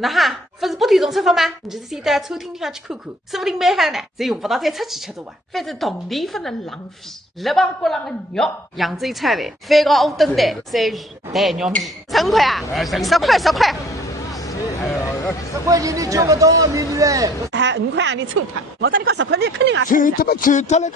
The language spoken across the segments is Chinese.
那哈，不是不提种出发吗？你就是先到餐厅里向去看看，说不定买好呢，再用不到再出去吃多啊。反正铜钿不能浪费，立帮国浪的肉，扬州一菜饭，饭糕乌灯蛋，山芋、蛋肉面，10块啊？10块10块。10块钱你交不到啊，美女哎！哎，5块啊，你抽脱！我跟你讲10块，你肯定也抽脱吧，抽脱了！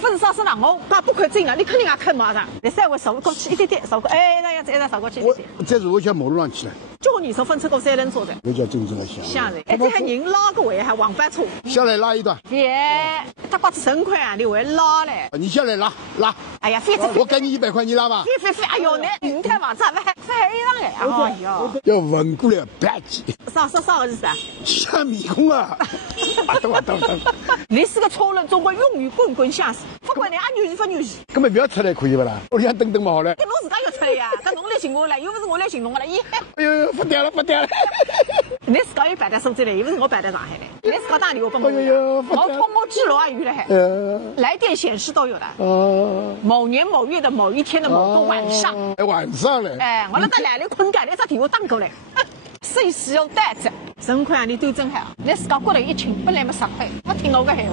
不是啥事啦，我8块真的，你肯定也坑马上。你3块扫过去一点点，扫过，哎，那样子一直扫过去。再是我想马路上去了。叫我你说分车到3轮车的，那叫真正的香。香人，哎，这还人拉个位还黄板车。下来拉一段。别，他瓜子10块啊，你还拉嘞？你下来拉。哎呀，反正我给你100块，你拉吧。非，哎呦，那云台房子还非常哎，哎呦，要稳过来吧唧。啥个意思啊？像迷宫啊！等。你是个超人，总归用语滚滚相似，不管你俺牛不牛气。根本不要出来可以不啦？我想等嘛好了。跟侬自家要出来呀，跟侬来寻我了，又不是我来寻侬的了，咦？哎呦，不掉了。你自家有办在苏州来，又不是我办在上海来，你自家打电话给我。哎呦，我通过记录啊，有了还。来电显示都有的。某年某月的某一天的某个晚上。晚上嘞。哎，我那在来里困觉，你这电话打过来。谁使用单子？10块啊，你都真好。你自家过来一请，本来没10块，不听我个闲话。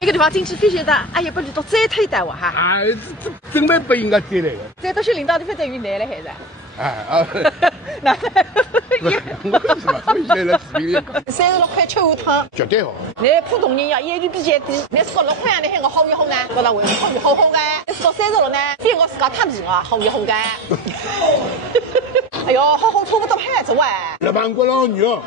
一个地方进去飞行的，哎呀，不知道再推单我哈。哎，这根本不应该再来的。再到些领导的反正有来了还是？那我什么回来了？36块吃碗汤，绝对好。你普通人呀，眼缘比较低。你自家6块啊，你喊我好一好呢？觉得为好的。你自家36呢，比我自家太皮啊，好一好的。哎呦，好差不多牌子喂。老板国老牛，